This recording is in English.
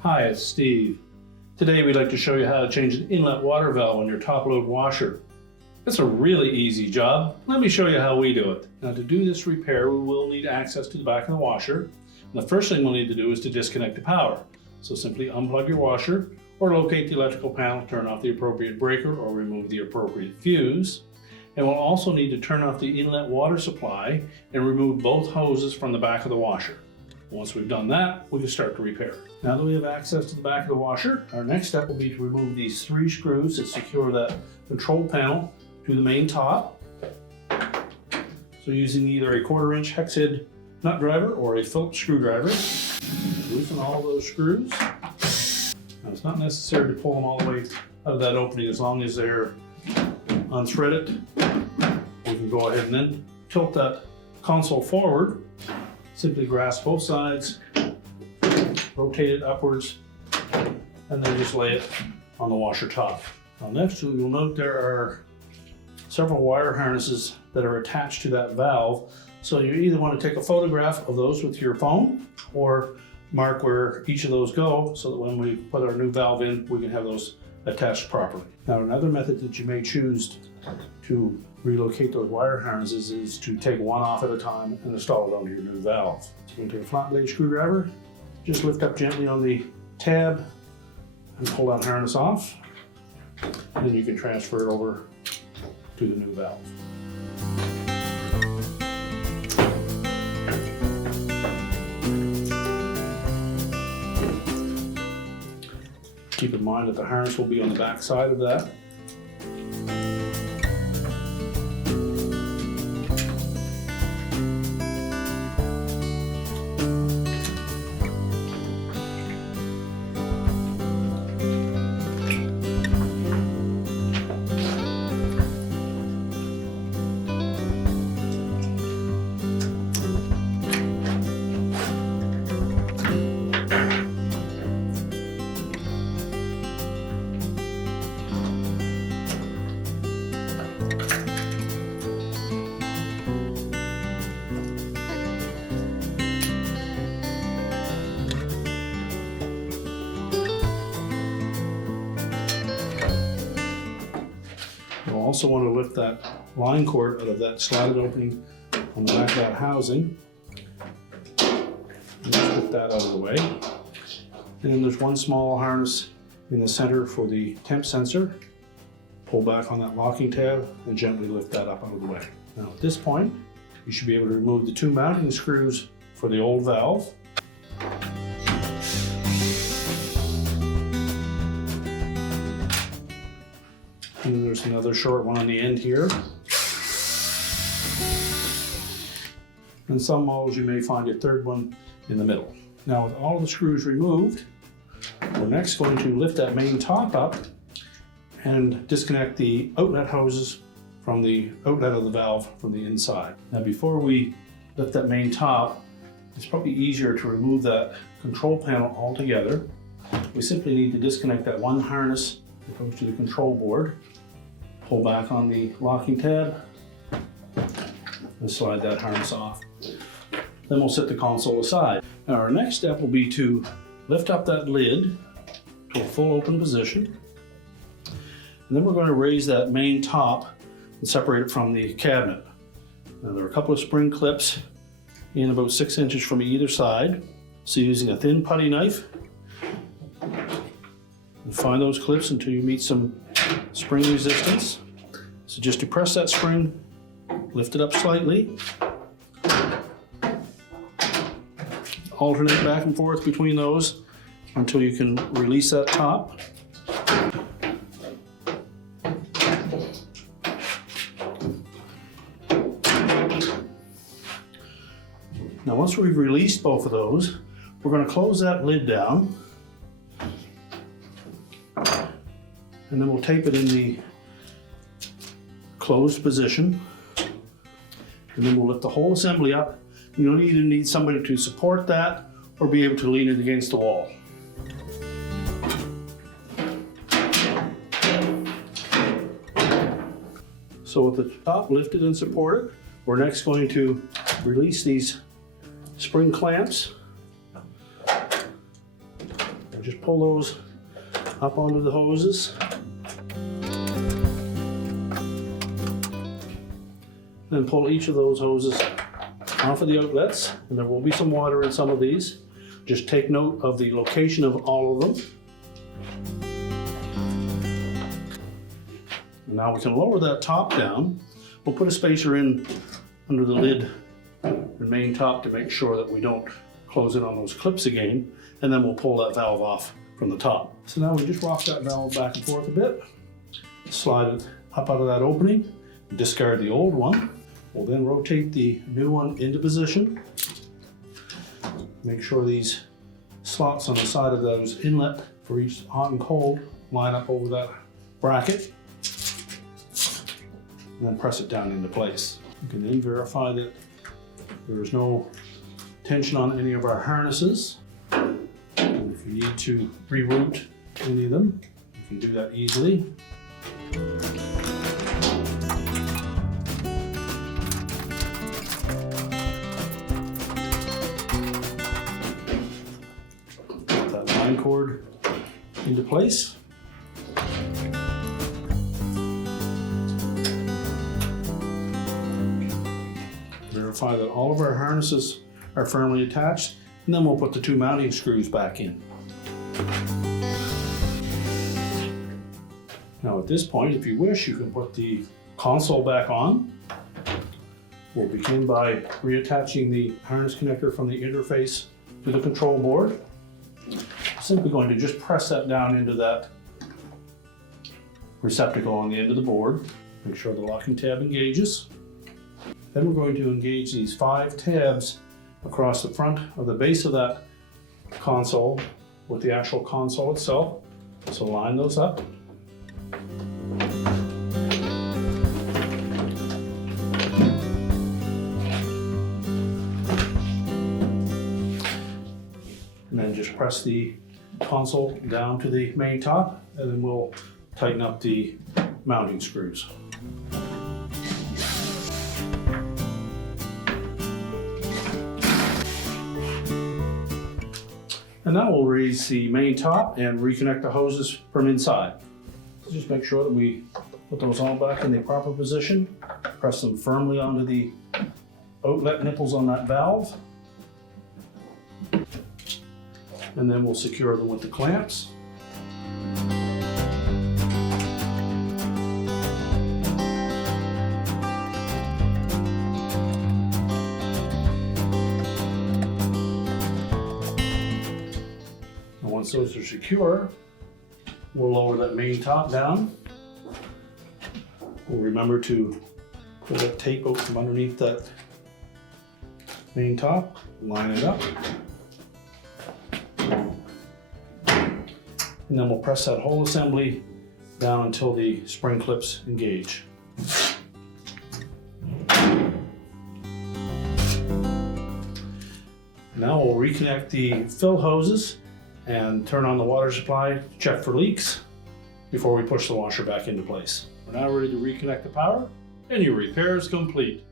Hi, it's Steve. Today we'd like to show you how to change an inlet water valve on your top load washer. It's a really easy job. Let me show you how we do it. Now, to do this repair, we will need access to the back of the washer. And the first thing we'll need to do is to disconnect the power. So simply unplug your washer or locate the electrical panel, turn off the appropriate breaker or remove the appropriate fuse. And we'll also need to turn off the inlet water supply and remove both hoses from the back of the washer. Once we've done that, we can start the repair. Now that we have access to the back of the washer, our next step will be to remove these 3 screws that secure that control panel to the main top. So using either a 1/4-inch hex head nut driver or a Phillips screwdriver, loosen all of those screws. Now it's not necessary to pull them all the way out of that opening as long as they're unthreaded. We can go ahead and then tilt that console forward. Simply grasp both sides, rotate it upwards, and then just lay it on the washer top. Now next you'll note there are several wire harnesses that are attached to that valve. So you either want to take a photograph of those with your phone or mark where each of those go so that when we put our new valve in, we can have those attached properly. Now another method that you may choose to relocate those wire harnesses is to take one off at a time and install it onto your new valve. So you're going to take a flat blade screwdriver, just lift up gently on the tab and pull that harness off. And then you can transfer it over to the new valve. Keep in mind that the harness will be on the back side of that. You'll also want to lift that line cord out of that slotted opening on the back of that housing. And just lift that out of the way. And then there's one small harness in the center for the temp sensor. Pull back on that locking tab and gently lift that up out of the way. Now at this point, you should be able to remove the 2 mounting screws for the old valve. And then there's another short one on the end here. In some models you may find a 3rd one in the middle. Now with all the screws removed, we're next going to lift that main top up and disconnect the outlet hoses from the outlet of the valve from the inside. Now before we lift that main top, it's probably easier to remove that control panel altogether. We simply need to disconnect that one harness that goes to the control board. Pull back on the locking tab and slide that harness off. Then we'll set the console aside. Now our next step will be to lift up that lid to a full open position. And then we're going to raise that main top and separate it from the cabinet. Now there are a couple of spring clips in about 6 inches from either side. So using a thin putty knife, and find those clips until you meet some spring resistance. So just depress that spring, lift it up slightly, alternate back and forth between those until you can release that top. Now once we've released both of those, we're going to close that lid down. And then we'll tape it in the closed position. And then we'll lift the whole assembly up. You'll either need somebody to support that or be able to lean it against the wall. So with the top lifted and supported, We're next going to release these spring clamps. Just pull those up onto the hoses. Then pull each of those hoses off of the outlets, and there will be some water in some of these. Just take note of the location of all of them. And now we can lower that top down. We'll put a spacer in under the lid and main top to make sure that we don't close it on those clips again, and then we'll pull that valve off from the top. So now we just rock that valve back and forth a bit, slide it up out of that opening, discard the old one. We'll then rotate the new one into position. Make sure these slots on the side of those inlet for each hot and cold line up over that bracket, and then press it down into place. You can then verify that there is no tension on any of our harnesses. And if you need to reroute any of them, you can do that easily. Put that line cord into place. Verify that all of our harnesses are firmly attached, and then we'll put the two mounting screws back in. Now at this point, if you wish, you can put the console back on. We'll begin by reattaching the harness connector from the interface to the control board. Simply going to just press that down into that receptacle on the end of the board. Make sure the locking tab engages. Then we're going to engage these 5 tabs across the front of the base of that console with the actual console itself. So line those up. And then just press the console down to the main top, and then we'll tighten up the mounting screws. And now we'll raise the main top and reconnect the hoses from inside. So just make sure that we put those all back in the proper position. Press them firmly onto the outlet nipples on that valve. And then we'll secure them with the clamps. Once those are secure, we'll lower that main top down. We'll remember to pull that tape out from underneath that main top, line it up. And then we'll press that whole assembly down until the spring clips engage. Now we'll reconnect the fill hoses and turn on the water supply to check for leaks before we push the washer back into place. We're now ready to reconnect the power, and your repair is complete.